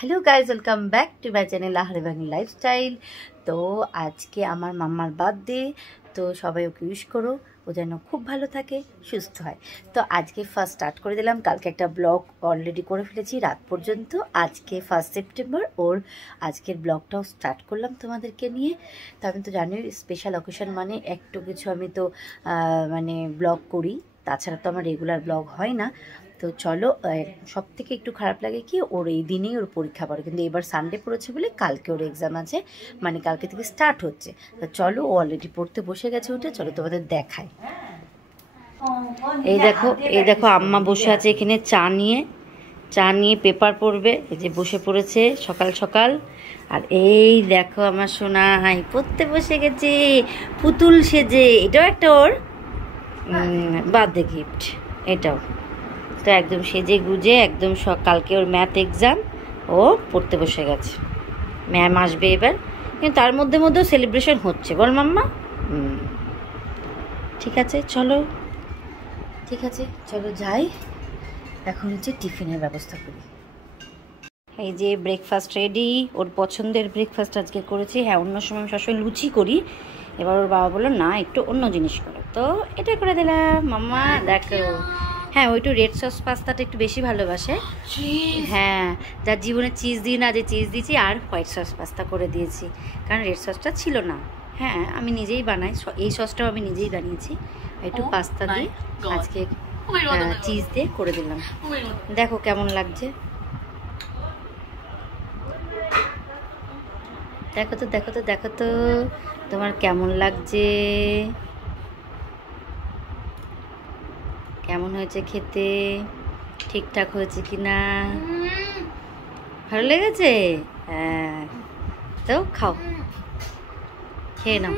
Hello guys, welcome back to my channel আহারে বাঙালি lifestyle. তো আজকে আমার মাম্মার বার্থডে, তো সবাই ওকে উইশ করো, ও যেন খুব ভালো থাকে, সুস্থ হয়। তো আজকে ফার্স্ট স্টার্ট করে দিলাম, কালকে একটা ব্লগ অলরেডি করে ফেলেছি রাত পর্যন্ত। আজকে 1 সেপ্টেম্বর ওর আজকের ব্লগটাও স্টার্ট করলাম তোমাদেরকে নিয়ে। তো আমি তো জানি স্পেশাল অকেশন মানে একটু কিছু আমি তো মানে ব্লগ করি, তাছাড়া তো আমার রেগুলার ব্লগ হয় না। তো চলো, সব থেকে একটু খারাপ লাগে কি ওর এই দিনেই ওর পরীক্ষা পড়ে, কিন্তু এবার সানডে পড়েছে বলে কালকে ওর এক্সাম আছে, মানে কালকে থেকে স্টার্ট হচ্ছে। তো চলো, ও অলরেডি পড়তে বসে গেছে উঠে, চলো তোমাদের দেখাই। এই দেখো আম্মা বসে আছে এখানে চা নিয়ে পেপার পড়বে, এই যে বসে পড়েছে সকাল সকাল। আর এই দেখো আমার সোনাই পড়তে বসে গেছে পুতুল সেজে, এটাও একটা ওর বার্থডে গিফট এটাও। তো একদম সেজে গুজে একদম কালকে ওর ম্যাথ এক্সাম, ও পড়তে বসে গেছে। ম্যাম আসবে এবার, কিন্তু তার মধ্যেও সেলিব্রেশন হচ্ছে, বল মাম্মা? ঠিক আছে চলো যাই, এখন হচ্ছে টিফিনের ব্যবস্থা করি। এই যে ব্রেকফাস্ট রেডি, ওর পছন্দের ব্রেকফাস্ট আজকে করেছি। হ্যাঁ, অন্য সময় আমি সবসময় লুচি করি, এবার ওর বাবা বললো না একটু অন্য জিনিস করো, তো এটা করে দিলাম। মাম্মা দেখো, হ্যাঁ ও একটু রেড সস পাস্তাটা একটু বেশি ভালোবাসে। হ্যাঁ, যার জীবনে চিজ দিই না, যে চিজ দিয়েছি আর হোয়াইট সস পাস্তা করে দিয়েছি, কারণ রেড সসটা ছিল না। হ্যাঁ, আমি নিজেই বানাই, এই সসটাও আমি নিজেই বানিয়েছি। একটু পাস্তা দিয়ে আজকে চিজ দিয়ে করে দিলাম। দেখো কেমন লাগছে, দেখো তো তোমার কেমন লাগছে, কেমন হয়েছে খেতে, ঠিকঠাক হয়েছে কি না, ভালো লেগেছে? হ্যাঁ, তো খাও, খেয়ে নাও।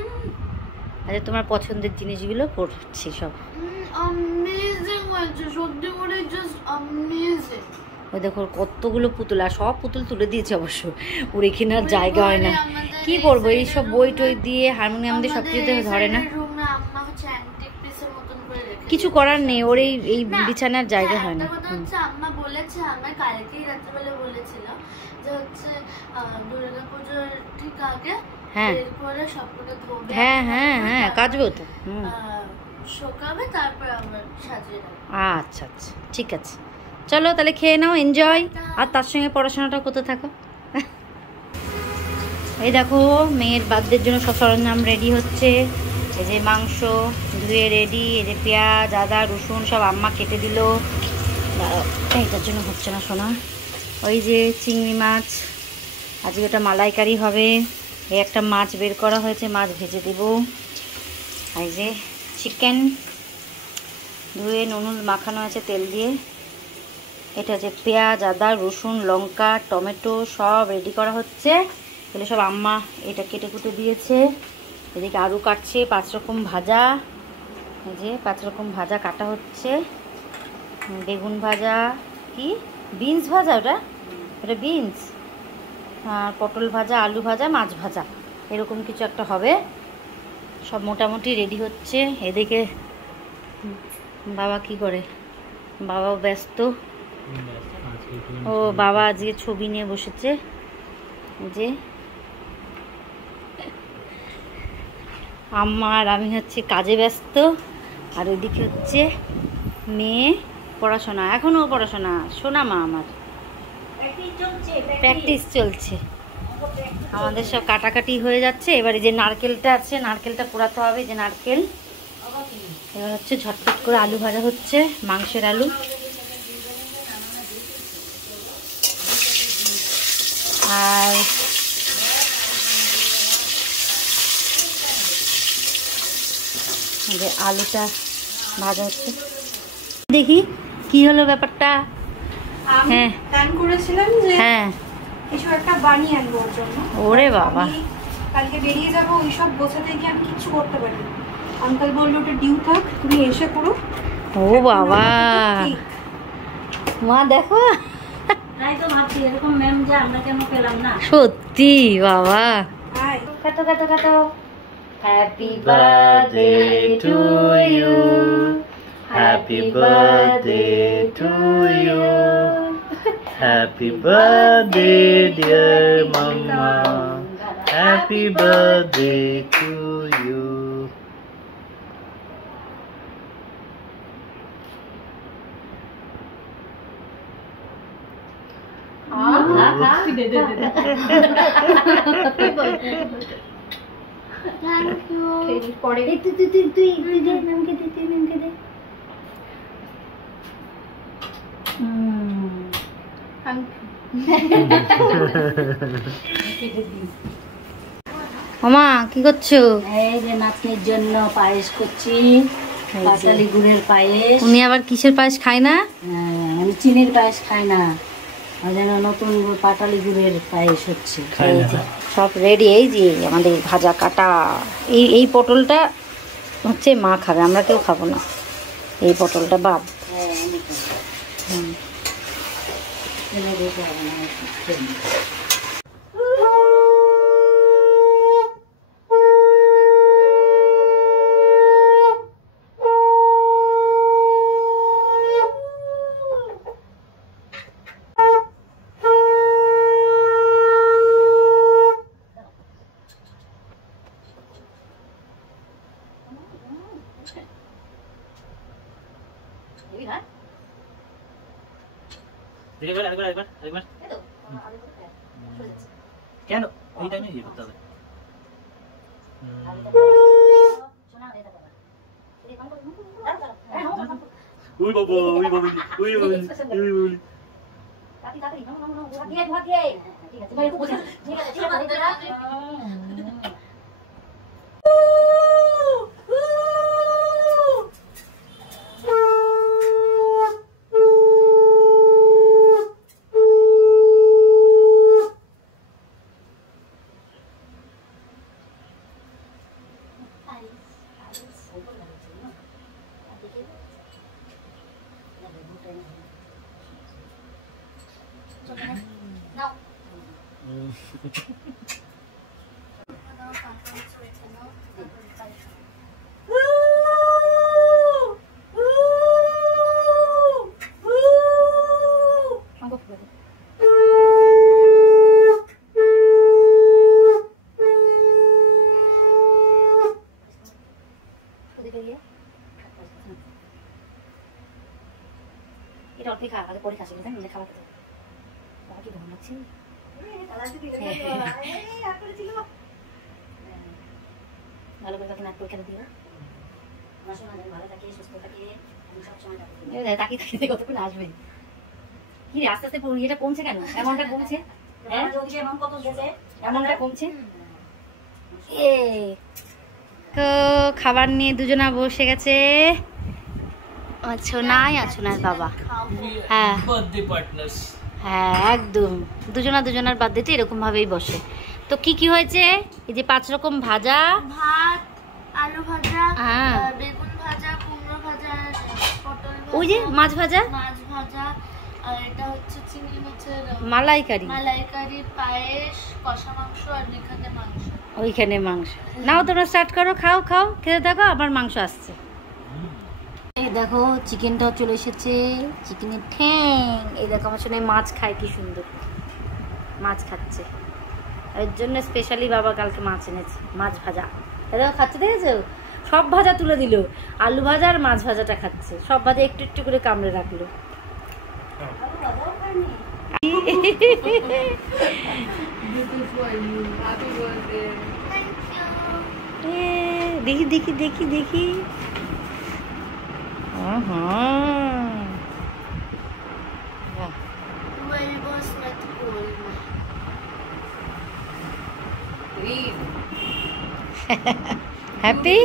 আচ্ছা, তোমার পছন্দের জিনিসগুলো করছি সব। ওই দেখো কতগুলো পুতুল, আর সব পুতুল তুলে দিয়েছে অবশ্য, ওর এখানে আর জায়গা হয় না। কি করবো, এই সব বই টই দিয়ে হারমোনিয়াম দিয়ে সব কিছুতে ধরে না, কিছু করার নেই, ওর এই বিছানার জায়গা হয় না। আম্মা বলেছে, আমার কালকেই রাত্রেবেলা বলেছিল যে হচ্ছে দুর্গাপুজোর ঠিক আগে করে সবগুলো ধোবে। হ্যাঁ কাচবো তো, শোকাবে, তারপর আবার সাজিয়ে দেবো। আচ্ছা ঠিক আছে, চলো তাহলে খেয়ে নাও, এনজয়, আর তার সঙ্গে পড়াশোনাটা করতে থাকো। এই দেখো মেয়ের বার্থডের জন্য সব সরঞ্জাম রেডি হচ্ছে। এই যে মাংস ধুয়ে রেডি, এই যে পেঁয়াজ আদা রসুন সব আম্মা কেটে দিল, এইটার জন্য হচ্ছে না শোনা। ওই যে চিংড়ি মাছ, আজকে ওটা মালাইকারি হবে। এই একটা মাছ বের করা হয়েছে, মাছ ভেজে দেব। এই যে চিকেন ধুয়ে নুন মাখানো আছে তেল দিয়ে। এটা যে পেঁয়াজ আদা রসুন লঙ্কা টমেটো সব রেডি করা হচ্ছে, এগুলো সব আম্মা এটা কেটে কুটে দিয়েছে। এদিকে আলু কাটছে, 5 রকম ভাজা, এই যে 5 রকম ভাজা কাটা হচ্ছে। বেগুন ভাজা, কি বিনস ভাজা, ওটা বিনস, আর পটল ভাজা আলু ভাজা মাছ ভাজা, এরকম কিছু একটা হবে। সব মোটামুটি রেডি হচ্ছে। এদিকে বাবা কি করে, বাবাও ব্যস্ত। ও বাবা আজকে ছবি নিয়ে বসেছে, যে আম্মা আর আমি হচ্ছে কাজে ব্যস্ত, আর ওইদিকে হচ্ছে মেয়ে পড়াশোনা, এখনও পড়াশোনা। শোনা মা আমার প্র্যাকটিস চলছে, আমাদের সব কাটাকাটি হয়ে যাচ্ছে। এবারে যে নারকেলটা আছে, নারকেলটা পোড়াতে হবে, যে নারকেল। এবার হচ্ছে ঝটপট করে আলু ভাজা হচ্ছে, মাংসের আলু। আর যে আলুটা ভাজা হচ্ছে, দেখি কি হলো ব্যাপারটা। হ্যাঁ প্ল্যান করেছিলাম যে হ্যাঁ কিছু একটা বানিয়ে আনবো ওর জন্য। ওরে বাবা, কালকে বেরিয়ে যাবো, ওইসব গোছাতে গিয়ে আমি কিচ্ছু করতে পারি না। আঙ্কেল বললো ওটা ডিউ থাক, তুমি এসে করো। ও বাবা, মা দেখো তাই তো ভাবছি এরকম ম্যাম যে আমরা কেন পেলাম না। সত্যি বাবা। কাটো কাটো কাটো। Happy birthday to you, happy birthday to you, Happy birthday, dear Mama. Happy birthday to you. Thank you. পরে তুই দে নামকে দে মামা কি করছো? এই যে নাতনির জন্য পায়েস করছি, পাটালি গুড়ের পায়েস। উনি আবার কিসের পায়েস খায় না? আমি চিনির পায়েস খাই না, ওই জন্য নতুন পাটালি গুড়ের পায়েস হচ্ছে। খাই না। সব রেডি। এই যে আমাদের ভাজা কাটা, এই পটলটা হচ্ছে মা খাবে, আমরা কেউ খাবো না। এই পটলটা বাদ। হ্যাঁ, আমি খাবো। এনে দিতে হবে না, খেয়ে নিই। আরেকবার। কেন এই টাইমে ইয়ে করতে হবে? উই বাবা, উই বাবা, উই বাবা, উই বাবা। এটা অল্পই খা, আগে পরে খাসি না খাবার খেতে। বাবা কি ঘুমাচ্ছি? ভালো করে তাকে নাক পরীক্ষা দিও। ভালো থাকে, সুস্থ থাকে, সবসময় তাকিয়ে কতক্ষণ আসবে। কি রে আস্তে আস্তে এটা কমছে কেন? এমনটা কমছে, এমনটা কমছে। তো খাবার নিয়ে দুজনা বসে গেছে, ছোনাই আর ছোনার বাবা। হ্যাঁ হ্যাঁ, একদম দুজনার বার্থডেতে এরকম ভাবেই বসে। তো কি কি হয়েছে? এই যে 5 রকম ভাজা, ভাত, আলু ভাজা, হ্যাঁ, বেগুন ভাজা, কুমড়ো ভাজা, পটল ভাজা, ওই যে মাছ ভাজা, আর এটা হচ্ছে চিংড়ি মাছের মালাইকারি, পায়েস, কষা মাংস আর এখানে মাংস। ওইখানে মাংস। নাও তোমরা স্টার্ট করো, খাও খেতে থাকো, আবার মাংস আসছে। এই দেখো চিকেনটাও চলে এসেছে, চিকেনের ঠ্যাং। এই দেখো আমার সঙ্গে মাছ খায়, কি সুন্দর মাছ খাচ্ছে। এর জন্য স্পেশালি বাবা কালকে মাছ এনেছে, মাছ ভাজা। দেখো খাচ্ছে, দেখেছো? সব ভাজা তুলে দিল, আলু ভাজা আর মাছ ভাজাটা খাচ্ছে। সব ভাজা একটু একটু করে কামড়ে রাখলো। দেখি হ্যাপি।